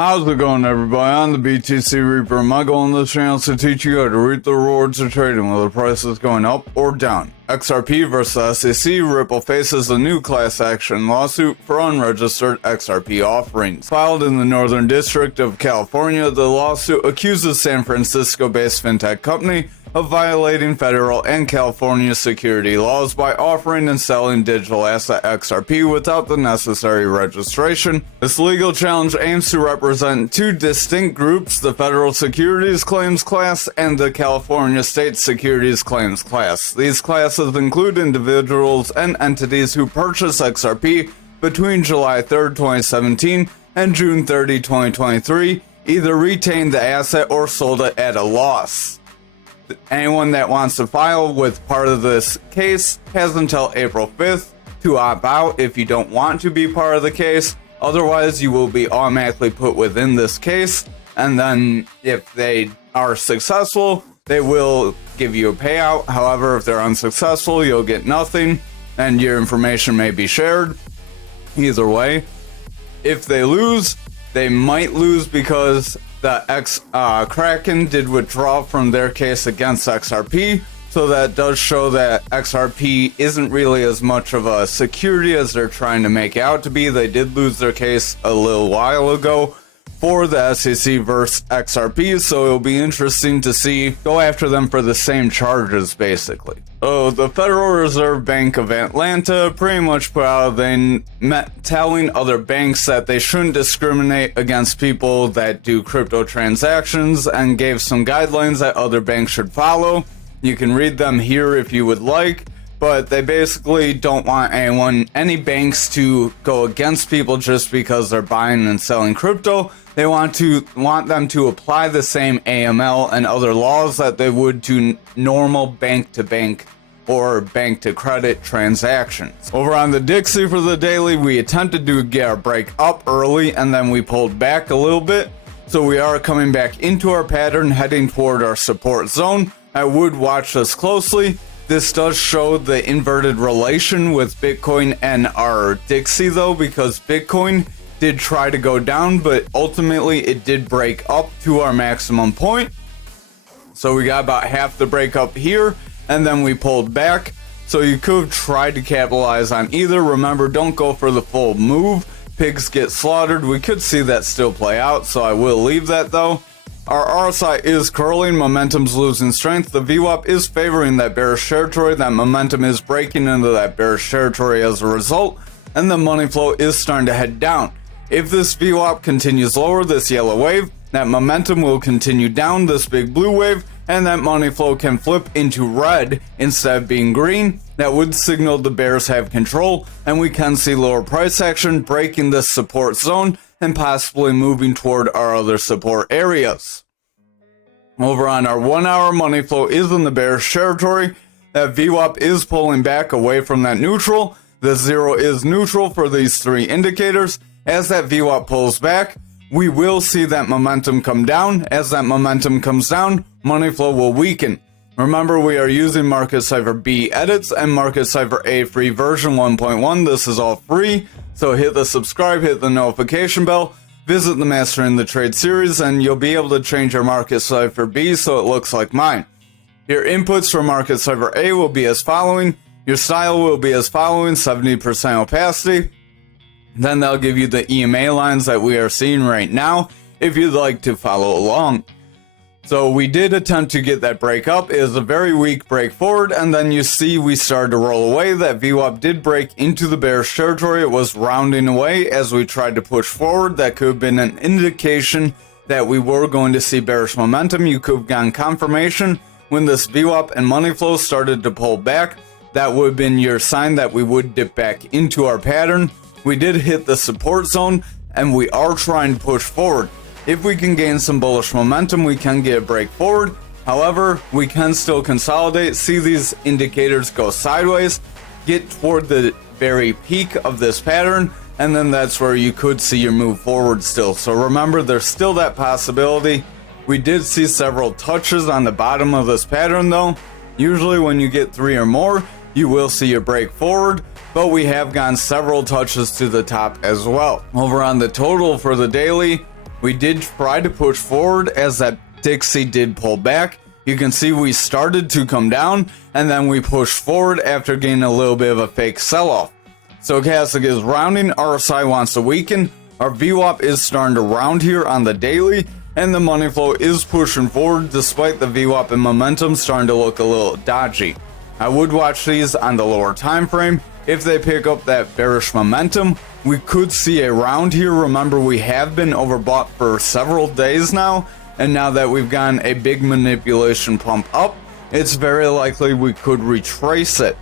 How's it going, everybody? I'm the BTC Reaper. My goal on this channel is to teach you how to reap the rewards of trading, whether the price is going up or down. XRP versus SEC, Ripple faces a new class action lawsuit for unregistered XRP offerings. Filed in the Northern District of California, the lawsuit accuses San Francisco-based fintech company of violating federal and California security laws by offering and selling digital asset XRP without the necessary registration. This legal challenge aims to represent two distinct groups, the federal securities claims class and the California state securities claims class. These classes include individuals and entities who purchase XRP between July 3, 2017 and June 30, 2023, either retained the asset or sold it at a loss. Anyone that wants to file with part of this case has until April 5th to opt out if you don't want to be part of the case. Otherwise, you will be automatically put within this case, and then if they are successful, they will give you a payout. However, if they're unsuccessful, you'll get nothing, and your information may be shared. Either way, if they lose, they might lose because the Kraken did withdraw from their case against XRP, so that does show that XRP isn't really as much of a security as they're trying to make it out to be. They did lose their case a little while ago for the SEC versus XRP, so it'll be interesting to see go after them for the same charges, basically. Oh, the Federal Reserve Bank of Atlanta pretty much put out telling other banks that they shouldn't discriminate against people that do crypto transactions and gave some guidelines that other banks should follow. You can read them here if you would like, but they basically don't want any banks to go against people just because they're buying and selling crypto. They want them to apply the same AML and other laws that they would to normal bank-to-bank or bank-to-credit transactions. Over on the Dixie for the daily, we attempted to get our break up early and then we pulled back a little bit. So we are coming back into our pattern, heading toward our support zone. I would watch this closely. This does show the inverted relation with Bitcoin and our Dixie though, because Bitcoin did try to go down, but ultimately it did break up to our maximum point. So we got about half the break up here, and then we pulled back. So you could try to capitalize on either. Remember, don't go for the full move. Pigs get slaughtered. We could see that still play out, so I will leave that though. Our RSI is curling, momentum's losing strength. The VWAP is favoring that bearish territory. That momentum is breaking into that bearish territory as a result, and the money flow is starting to head down. If this VWAP continues lower, this yellow wave, that momentum will continue down, this big blue wave, and that money flow can flip into red instead of being green. That would signal the bears have control, and we can see lower price action breaking this support zone and possibly moving toward our other support areas. Over on our 1 hour, money flow is in the bearish territory. That VWAP is pulling back away from that neutral. The zero is neutral for these three indicators. As that VWAP pulls back, we will see that momentum come down. As that momentum comes down, money flow will weaken. Remember, we are using Market Cipher B edits and Market Cipher A free version 1.1. This is all free, so hit the subscribe, hit the notification bell, visit the Mastering the Trade series, and you'll be able to change your Market Cipher B so it looks like mine. Your inputs for Market Cipher A will be as following. Your style will be as following, 70% opacity. Then they'll give you the EMA lines that we are seeing right now if you'd like to follow along. So we did attempt to get that break up. It is a very weak break forward, and then you see we started to roll away. That VWAP did break into the bearish territory. It was rounding away as we tried to push forward. That could have been an indication that we were going to see bearish momentum. You could have gotten confirmation when this VWAP and money flow started to pull back. That would have been your sign that we would dip back into our pattern. We did hit the support zone, and we are trying to push forward. If we can gain some bullish momentum, we can get a break forward. However, we can still consolidate, see these indicators go sideways, get toward the very peak of this pattern, and then that's where you could see your move forward still. So remember, there's still that possibility. We did see several touches on the bottom of this pattern though. Usually when you get 3 or more, you will see a break forward, but we have gone several touches to the top as well. Over on the total for the daily, We did try to push forward as that Dixie did pull back. You can see we started to come down and then we pushed forward after getting a little bit of a fake sell-off. Stochastic is rounding, RSI wants to weaken, our VWAP is starting to round here on the daily, and the money flow is pushing forward despite the VWAP and momentum starting to look a little dodgy. I would watch these on the lower time frame. If they pick up that bearish momentum, we could see a round here. Remember, we have been overbought for several days now, and now that we've gotten a big manipulation pump up, it's very likely we could retrace it.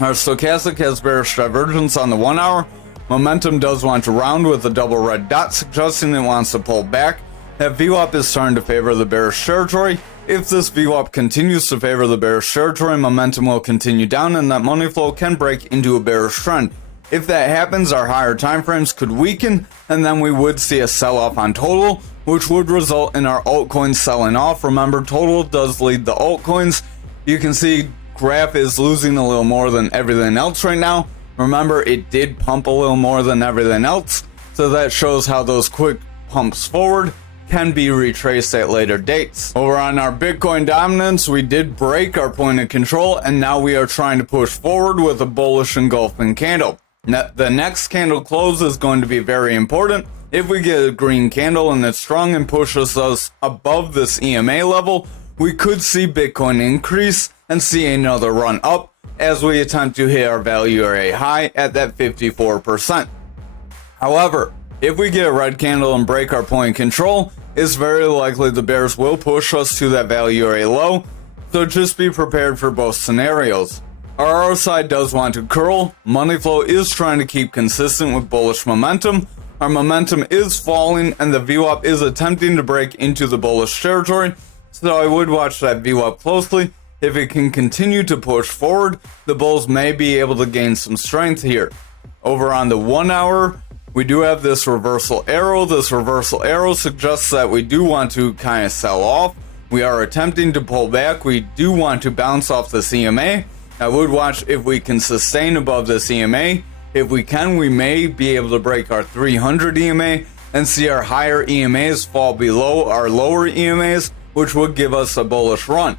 Our stochastic has bearish divergence on the 1 hour. Momentum does want to round with a double red dot, suggesting it wants to pull back. That VWAP is starting to favor the bearish territory. If this VWAP continues to favor the bearish territory, momentum will continue down and that money flow can break into a bearish trend. If that happens, our higher time frames could weaken, and then we would see a sell-off on total, which would result in our altcoins selling off. Remember, total does lead the altcoins. You can see graph is losing a little more than everything else right now. Remember, it did pump a little more than everything else, so that shows how those quick pumps forward can be retraced at later dates. Over on our Bitcoin dominance, we did break our point of control, and now we are trying to push forward with a bullish engulfing candle. The next candle close is going to be very important. If we get a green candle and it's strong and pushes us above this EMA level, we could see Bitcoin increase and see another run up as we attempt to hit our value area high at that 54%. However, if we get a red candle and break our point of control, it's very likely the bears will push us to that value area low, so just be prepared for both scenarios. Our RSI does want to curl, money flow is trying to keep consistent with bullish momentum, our momentum is falling, and the VWAP is attempting to break into the bullish territory, so I would watch that VWAP closely. If it can continue to push forward, the bulls may be able to gain some strength here. Over on the 1 hour, we do have this reversal arrow. This reversal arrow suggests that we do want to kind of sell off. We are attempting to pull back. We do want to bounce off this EMA. I would watch if we can sustain above this EMA. If we can, we may be able to break our 300 EMA and see our higher EMAs fall below our lower EMAs, which would give us a bullish run.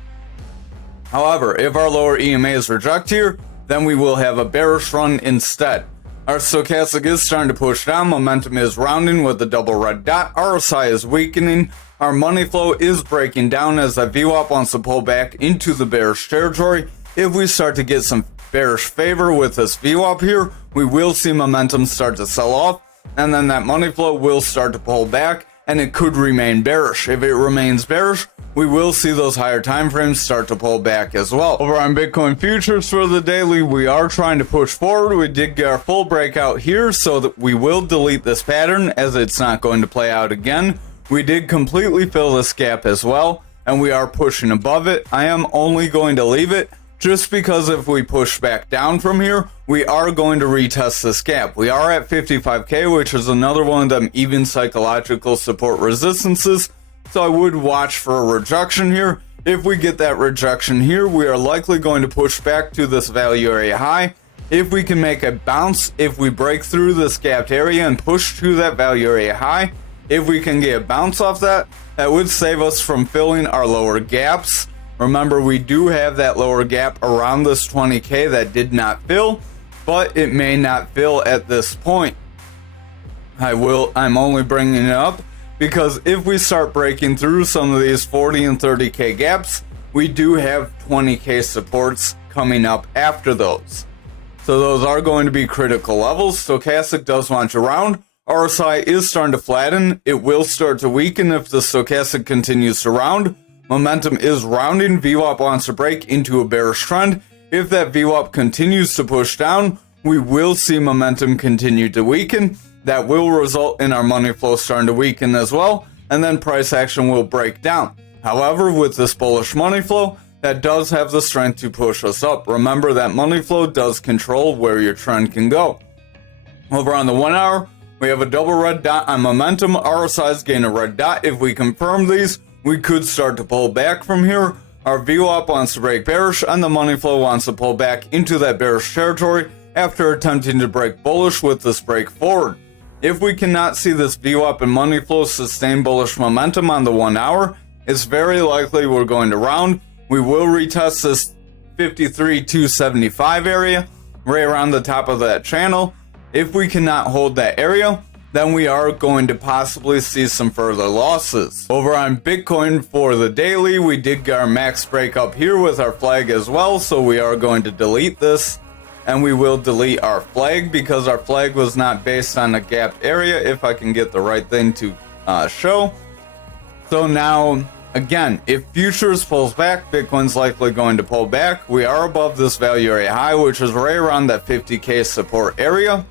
However, if our lower EMAs reject here, then we will have a bearish run instead. Our stochastic is starting to push down, momentum is rounding with the double red dot, RSI is weakening, our money flow is breaking down as that VWAP wants to pull back into the bearish territory. If we start to get some bearish favor with this VWAP here, we will see momentum start to sell off, and then that money flow will start to pull back, and it could remain bearish. If it remains bearish, we will see those higher time frames start to pull back as well. Over on Bitcoin futures for the daily, we are trying to push forward. We did get our full breakout here, so that we will delete this pattern as it's not going to play out again. We did completely fill this gap as well, and we are pushing above it. I am only going to leave it just because if we push back down from here, we are going to retest this gap. We are at 55k, which is another one of them even psychological support resistances. So I would watch for a rejection here. If we get that rejection here, we are likely going to push back to this value area high. If we can make a bounce, if we break through this gapped area and push to that value area high, if we can get a bounce off that, that would save us from filling our lower gaps. Remember, we do have that lower gap around this 20k that did not fill, but it may not fill at this point. I'm only bringing it up because if we start breaking through some of these 40 and 30k gaps, we do have 20k supports coming up after those. So those are going to be critical levels. Stochastic does want to round. RSI is starting to flatten. It will start to weaken if the stochastic continues to round. Momentum is rounding. VWAP wants to break into a bearish trend. If that VWAP continues to push down, we will see momentum continue to weaken. That will result in our money flow starting to weaken as well, and then price action will break down. However, with this bullish money flow, that does have the strength to push us up. Remember that money flow does control where your trend can go. Over on the 1 hour, we have a double red dot on momentum. RSI's gain a red dot. If we confirm these, we could start to pull back from here. Our VWAP wants to break bearish, and the money flow wants to pull back into that bearish territory after attempting to break bullish with this break forward. If we cannot see this VWAP and money flow sustain bullish momentum on the 1 hour, it's very likely we're going to round. We will retest this 53,275 area right around the top of that channel. If we cannot hold that area, then we are going to possibly see some further losses. Over on Bitcoin for the daily, we did get our max break up here with our flag as well, so we are going to delete this. And we will delete our flag because our flag was not based on a gapped area, if I can get the right thing to show. So now, again, if futures pulls back, Bitcoin's likely going to pull back. We are above this value area high, which is right around that 50K support area.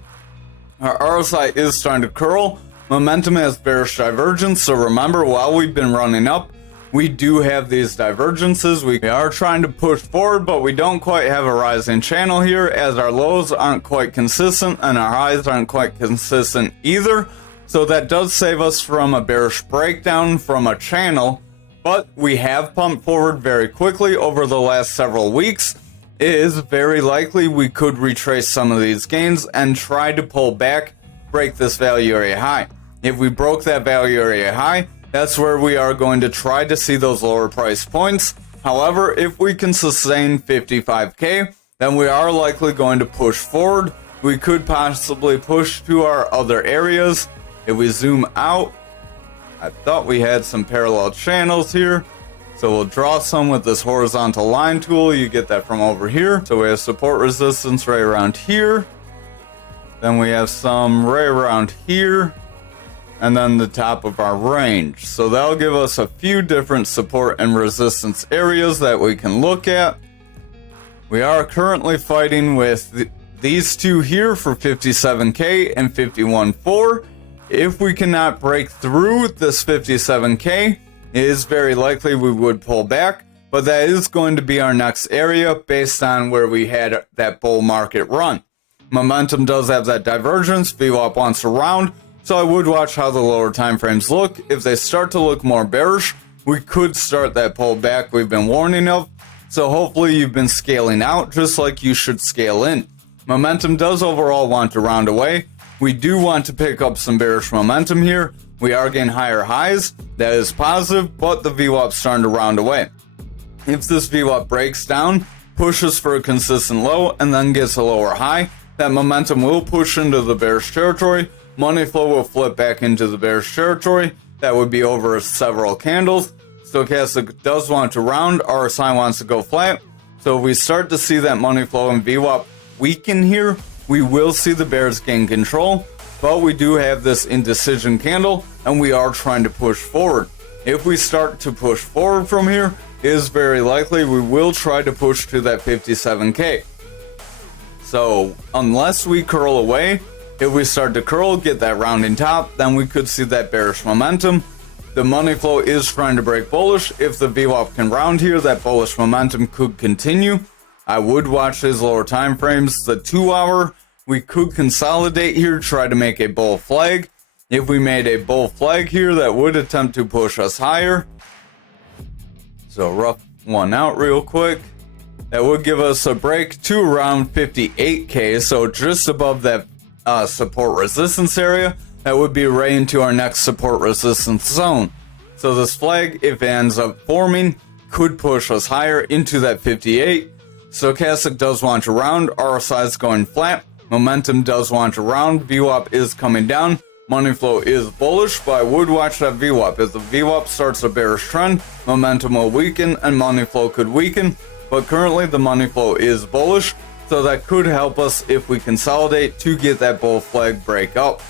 Our RSI is starting to curl. Momentum has bearish divergence, so remember, while we've been running up, we do have these divergences. We are trying to push forward, but we don't quite have a rising channel here, as our lows aren't quite consistent and our highs aren't quite consistent either. So that does save us from a bearish breakdown from a channel, but we have pumped forward very quickly over the last several weeks. It is very likely we could retrace some of these gains and try to pull back, break this value area high. If we broke that value area high, that's where we are going to try to see those lower price points. However, if we can sustain 55K, then we are likely going to push forward. We could possibly push to our other areas. If we zoom out, I thought we had some parallel channels here. So we'll draw some with this horizontal line tool. You get that from over here. So we have support resistance right around here. Then we have some right around here. And then the top of our range. So that'll give us a few different support and resistance areas that we can look at. We are currently fighting with these two here for 57K and 51.4. If we cannot break through this 57K, it is very likely we would pull back, but that is going to be our next area based on where we had that bull market run. Momentum does have that divergence. VWAP wants to round. So I would watch how the lower time frames look. If they start to look more bearish, we could start that pullback we've been warning of. So hopefully you've been scaling out just like you should scale in. Momentum does overall want to round away. We do want to pick up some bearish momentum here. We are getting higher highs. That is positive, but the VWAP's starting to round away. If this VWAP breaks down, pushes for a consistent low, and then gets a lower high, that momentum will push into the bearish territory. Money flow will flip back into the bearish territory. That would be over several candles. Stochastic does want to round. RSI wants to go flat. So if we start to see that money flow and VWAP weaken here, we will see the bears gain control. But we do have this indecision candle, and we are trying to push forward. If we start to push forward from here, it is very likely we will try to push to that 57K. So unless we curl away, if we start to curl, get that rounding top, then we could see that bearish momentum. The money flow is trying to break bullish. If the VWAP can round here, that bullish momentum could continue. I would watch these lower time frames. The 2 hour, we could consolidate here, try to make a bull flag. If we made a bull flag here, that would attempt to push us higher. So rough one out real quick. That would give us a break to around 58K, so just above that support resistance area. That would be right into our next support resistance zone. So this flag, if it ends up forming, could push us higher into that 58. Stochastic does want to round. RSI is going flat. Momentum does want to round. VWAP is coming down. Money flow is bullish, but I would watch that VWAP. If the VWAP starts a bearish trend, momentum will weaken and money flow could weaken. But currently the money flow is bullish. So that could help us if we consolidate to get that bull flag break up.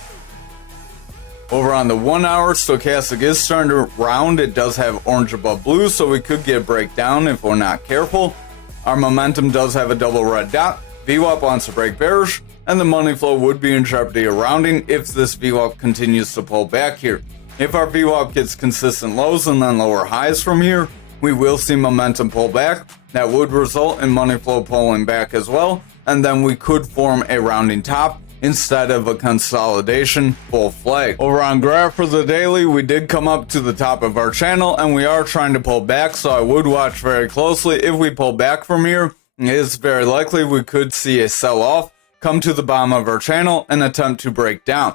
Over on the 1 hour, Stochastic is starting to round. It does have orange above blue, so we could get a breakdown if we're not careful. Our momentum does have a double red dot. VWAP wants to break bearish, and the money flow would be in jeopardy of rounding if this VWAP continues to pull back here. If our VWAP gets consistent lows and then lower highs from here, we will see momentum pull back. That would result in money flow pulling back as well, and then we could form a rounding top instead of a consolidation bull flag. Over on graph for the daily, we did come up to the top of our channel and we are trying to pull back, so I would watch very closely. If we pull back from here, it is very likely we could see a sell-off, come to the bottom of our channel and attempt to break down.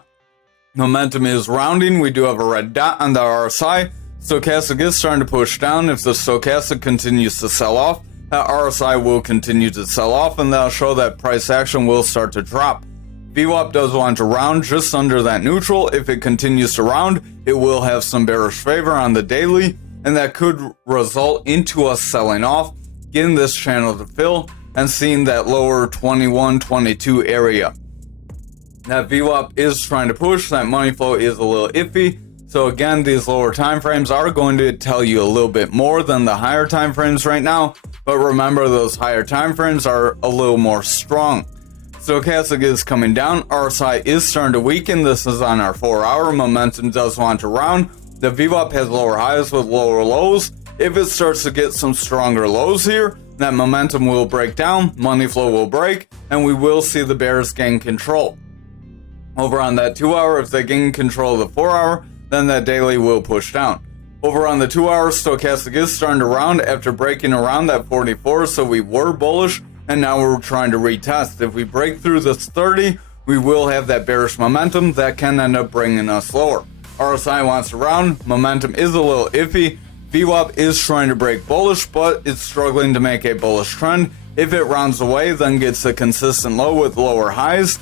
Momentum is rounding. We do have a red dot on the RSI. Stochastic is starting to push down. If the stochastic continues to sell off, that RSI will continue to sell off, and that'll show that price action will start to drop. VWAP does want to round just under that neutral. If it continues to round, it will have some bearish favor on the daily, and that could result into us selling off, getting this channel to fill, and seeing that lower 21, 22 area. That VWAP is trying to push. That money flow is a little iffy. So again, these lower time frames are going to tell you a little bit more than the higher time frames right now. But remember, those higher time frames are a little more strong. Stochastic is coming down. RSI is starting to weaken. This is on our 4-hour. Momentum does want to round. The VWAP has lower highs with lower lows. If it starts to get some stronger lows here, that momentum will break down, money flow will break, and we will see the bears gain control. Over on that 2-hour, if they gain control of the 4-hour, then that daily will push down. Over on the 2-hour, stochastic is starting to round after breaking around that 44, so we were bullish, and now we're trying to retest. If we break through this 30, we will have that bearish momentum that can end up bringing us lower. RSI wants to round, momentum is a little iffy, VWAP is trying to break bullish, but it's struggling to make a bullish trend. If it rounds away, then gets a consistent low with lower highs,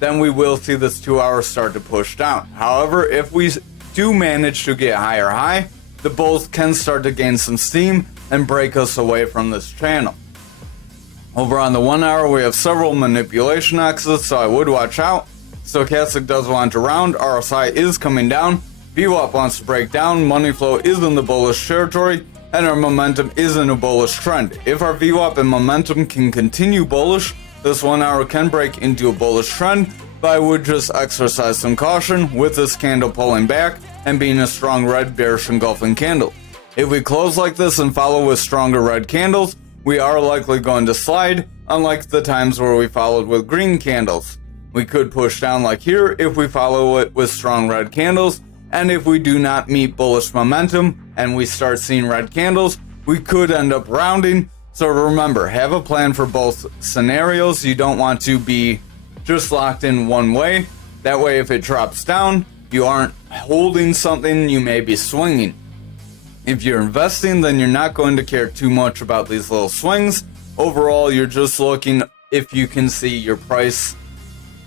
then we will see this 2-hour start to push down. However, if we do manage to get higher high, the bulls can start to gain some steam and break us away from this channel. Over on the 1-hour, we have several manipulation exits, so I would watch out. Stochastic does want to round, RSI is coming down, VWAP wants to break down, money flow is in the bullish territory, and our momentum is in a bullish trend. If our VWAP and momentum can continue bullish, this 1-hour can break into a bullish trend, but I would just exercise some caution with this candle pulling back and being a strong red bearish engulfing candle. If we close like this and follow with stronger red candles, we are likely going to slide, unlike the times where we followed with green candles. We could push down like here if we follow it with strong red candles, and if we do not meet bullish momentum and we start seeing red candles, we could end up rounding. So remember, have a plan for both scenarios. You don't want to be just locked in one way. That way, if it drops down, you aren't holding something, you may be swinging. If you're investing, then you're not going to care too much about these little swings. Overall, you're just looking if you can see your price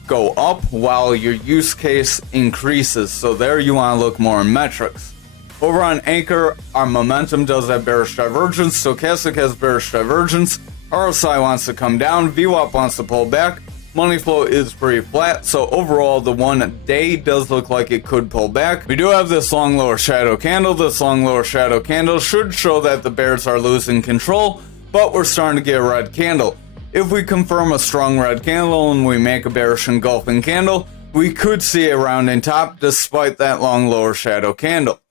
go up while your use case increases. So there you want to look more in metrics. Over on Ankr, our momentum does have bearish divergence. Stochastic has bearish divergence. RSI wants to come down. VWAP wants to pull back. Money flow is pretty flat. So overall, the 1 day does look like it could pull back. We do have this long lower shadow candle. This long lower shadow candle should show that the bears are losing control, but we're starting to get a red candle. If we confirm a strong red candle and we make a bearish engulfing candle, we could see a rounding top despite that long lower shadow candle.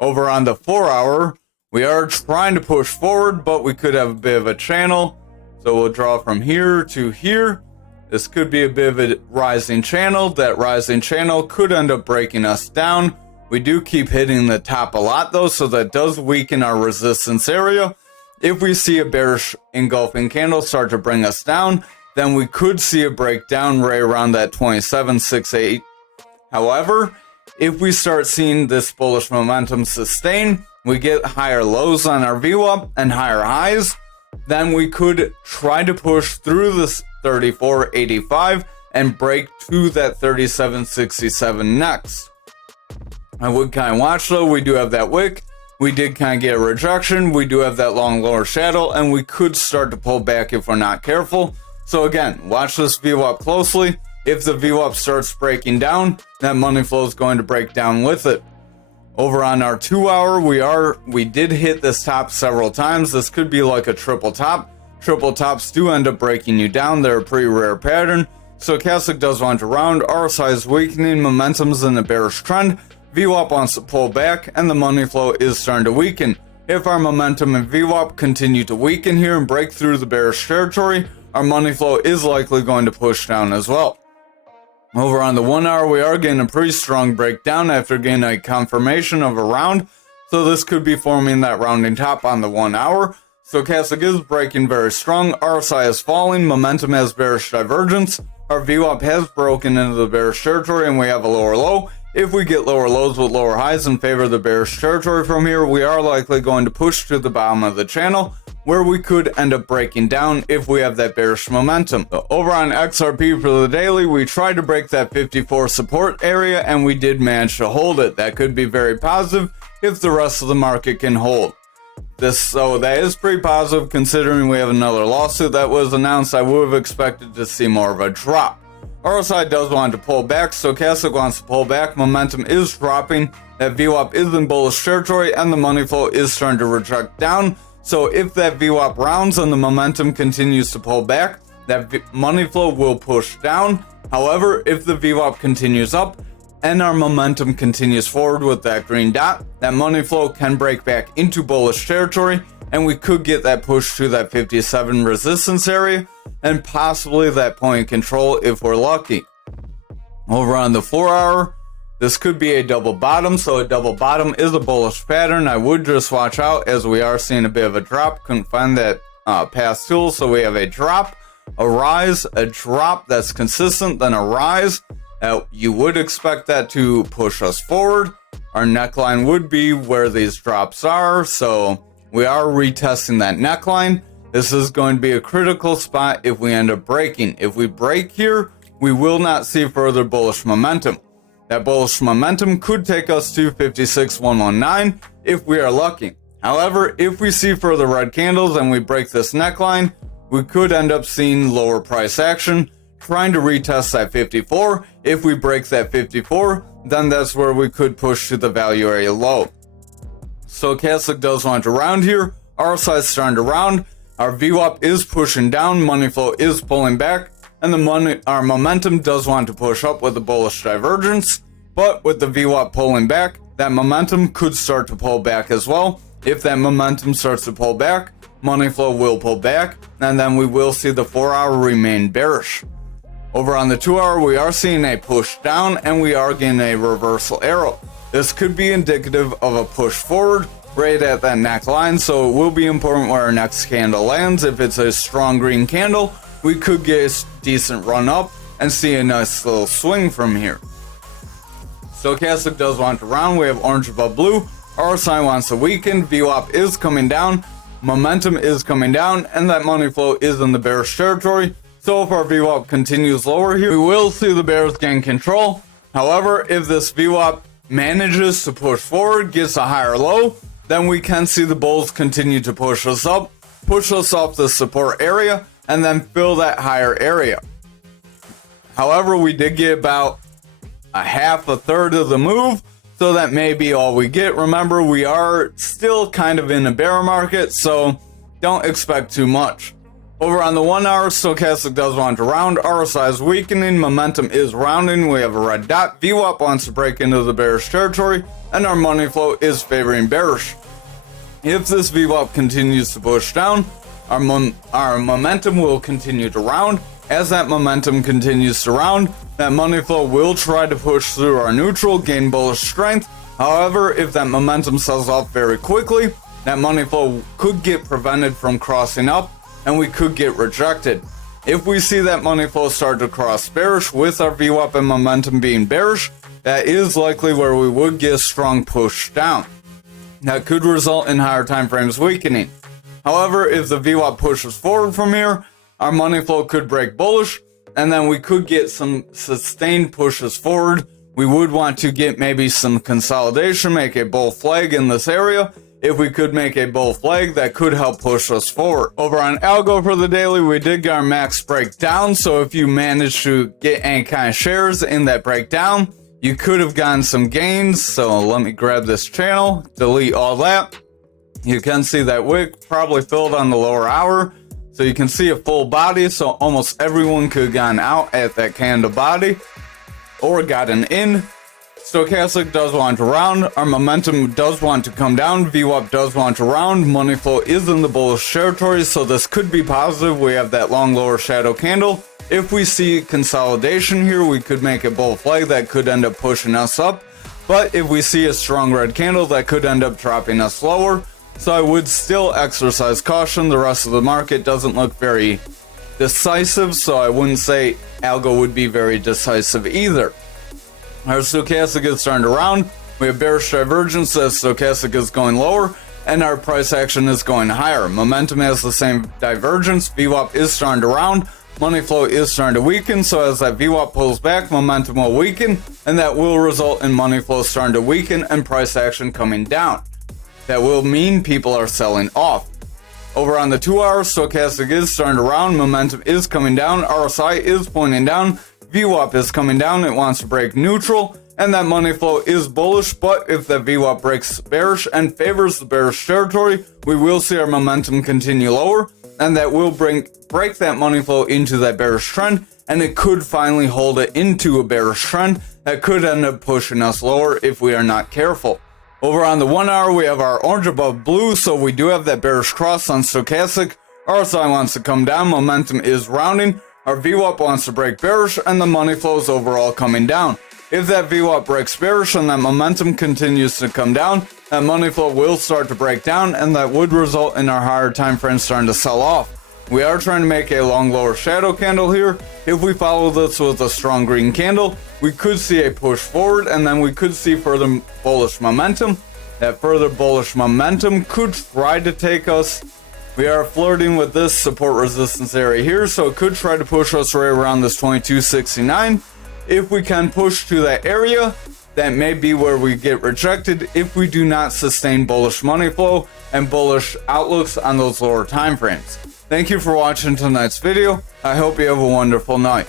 Over on the 4-hour, we are trying to push forward, but we could have a bit of a channel. So we'll draw from here to here. This could be a bit of a rising channel. That rising channel could end up breaking us down. We do keep hitting the top a lot though, so that does weaken our resistance area. If we see a bearish engulfing candle start to bring us down, then we could see a breakdown right around that 27.68. However, if we start seeing this bullish momentum sustain, we get higher lows on our VWAP and higher highs, then we could try to push through this 34.85 and break to that 37.67 next. I would kind of watch though, we do have that wick. We did kind of get a rejection. We do have that long lower shadow, and we could start to pull back if we're not careful. So again, watch this VWAP closely. If the VWAP starts breaking down, that money flow is going to break down with it. Over on our 2-hour, we did hit this top several times. This could be like a triple top. Triple tops do end up breaking you down. They're a pretty rare pattern. Stochastic does want to round. RSI is weakening. Momentum's in a bearish trend. VWAP wants to pull back, and the money flow is starting to weaken. If our momentum and VWAP continue to weaken here and break through the bearish territory, our money flow is likely going to push down as well. Over on the 1-hour, we are getting a pretty strong breakdown after getting a confirmation of a round. So this could be forming that rounding top on the 1-hour. Stochastic is breaking very strong. RSI is falling. Momentum has bearish divergence. Our VWAP has broken into the bearish territory and we have a lower low. if we get lower lows with lower highs in favor of the bearish territory from here, we are likely going to push to the bottom of the channel, where we could end up breaking down if we have that bearish momentum. So over on XRP for the daily, we tried to break that 54 support area and we did manage to hold it. That could be very positive if the rest of the market can hold. So that is pretty positive considering we have another lawsuit that was announced. I would have expected to see more of a drop. RSI does want to pull back, stochastic wants to pull back, momentum is dropping, that VWAP is in bullish territory, and the money flow is starting to reject down. So if that VWAP rounds and the momentum continues to pull back, that money flow will push down. However, if the VWAP continues up and our momentum continues forward with that green dot, that money flow can break back into bullish territory, and we could get that push to that 57 resistance area and possibly that point of control if we're lucky. Over on the 4 hour, this could be a double bottom, so a double bottom is a bullish pattern. I would just watch out as we are seeing a bit of a drop. Couldn't find that past tool, so we have a drop, a rise, a drop that's consistent, then a rise. You would expect that to push us forward. Our neckline would be where these drops are, so we are retesting that neckline. This is going to be a critical spot if we end up breaking. If we break here, we will not see further bullish momentum. That bullish momentum could take us to 56,119 if we are lucky. However, if we see further red candles and we break this neckline, we could end up seeing lower price action, trying to retest that 54. If we break that 54, then that's where we could push to the value area low. Stochastic does want to round here. RSI is starting to round. Our VWAP is pushing down. Money flow is pulling back. And our momentum does want to push up with a bullish divergence. But with the VWAP pulling back, that momentum could start to pull back as well. If that momentum starts to pull back, money flow will pull back. And then we will see the 4 hour remain bearish. Over on the 2 hour, we are seeing a push down and we are getting a reversal arrow. This could be indicative of a push forward right at that neckline, so it will be important where our next candle lands. If it's a strong green candle, we could get a decent run up and see a nice little swing from here. Stochastic does want to round. We have orange above blue. RSI wants to weaken. VWAP is coming down. Momentum is coming down, and that money flow is in the bearish territory. So if our VWAP continues lower here, we will see the bears gain control. However, if this VWAP manages to push forward, gets a higher low, then we can see the bulls continue to push us up, push us off the support area, and then fill that higher area. However, we did get about a third of the move, so that may be all we get. Remember, we are still kind of in a bear market, so don't expect too much. Over on the 1 hour, stochastic does want to round. RSI is weakening, momentum is rounding. We have a red dot. VWAP wants to break into the bearish territory, and our money flow is favoring bearish. If this VWAP continues to push down, our momentum will continue to round. As that momentum continues to round, that money flow will try to push through our neutral, gain bullish strength. However, if that momentum sells off very quickly, that money flow could get prevented from crossing up, and we could get rejected. If we see that money flow start to cross bearish with our VWAP and momentum being bearish, that is likely where we would get a strong push down. That could result in higher time frames weakening. However, if the VWAP pushes forward from here, our money flow could break bullish, and then we could get some sustained pushes forward. We would want to get maybe some consolidation, make a bull flag in this area. If we could make a bull flag, that could help push us forward. Over on ALGO for the daily, we did get our max breakdown. So if you manage to get any kind of shares in that breakdown, you could have gotten some gains. So let me grab this channel, delete all that. You can see that wick probably filled on the lower hour. So you can see a full body. So almost everyone could have gone out at that candle body or gotten in. Stochastic does want to round. Our momentum does want to come down. VWAP does want to round. Money flow is in the bullish territory, so this could be positive. We have that long lower shadow candle. If we see consolidation here, we could make a bull flag that could end up pushing us up. But if we see a strong red candle, that could end up dropping us lower. So I would still exercise caution. The rest of the market doesn't look very decisive, so I wouldn't say ALGO would be very decisive either. Our stochastic is starting to round. We have bearish divergence as stochastic is going lower, and our price action is going higher. Momentum has the same divergence. VWAP is starting to round. Money flow is starting to weaken, so as that VWAP pulls back, momentum will weaken, and that will result in money flow starting to weaken and price action coming down. That will mean people are selling off. Over on the 2 hour, stochastic is starting to round, momentum is coming down, RSI is pointing down, VWAP is coming down, it wants to break neutral, and that money flow is bullish, but if that VWAP breaks bearish and favors the bearish territory, we will see our momentum continue lower, and that will break that money flow into that bearish trend, and it could finally hold it into a bearish trend that could end up pushing us lower if we are not careful. Over on the 1 hour, we have our orange above blue, so we do have that bearish cross on stochastic. RSI wants to come down, momentum is rounding, our VWAP wants to break bearish, and the money flow is overall coming down. If that VWAP breaks bearish and that momentum continues to come down, that money flow will start to break down, and that would result in our higher time frame starting to sell off. We are trying to make a long lower shadow candle here. If we follow this with a strong green candle, we could see a push forward, and then we could see further bullish momentum. That further bullish momentum could try to take us. We are flirting with this support resistance area here, so it could try to push us right around this 2269. If we can push to that area, that may be where we get rejected if we do not sustain bullish money flow and bullish outlooks on those lower time frames. Thank you for watching tonight's video. I hope you have a wonderful night.